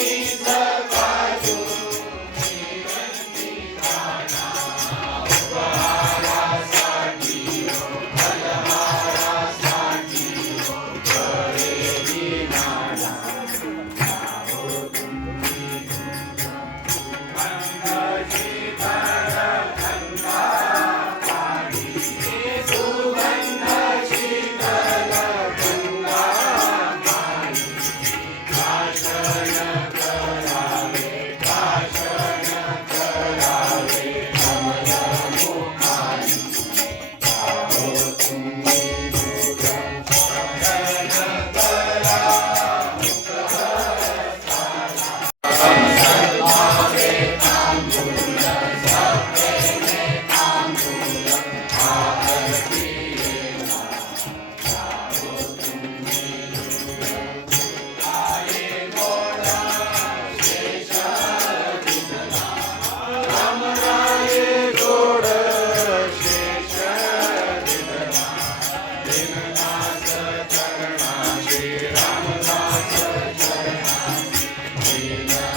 Jesus.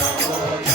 Oh,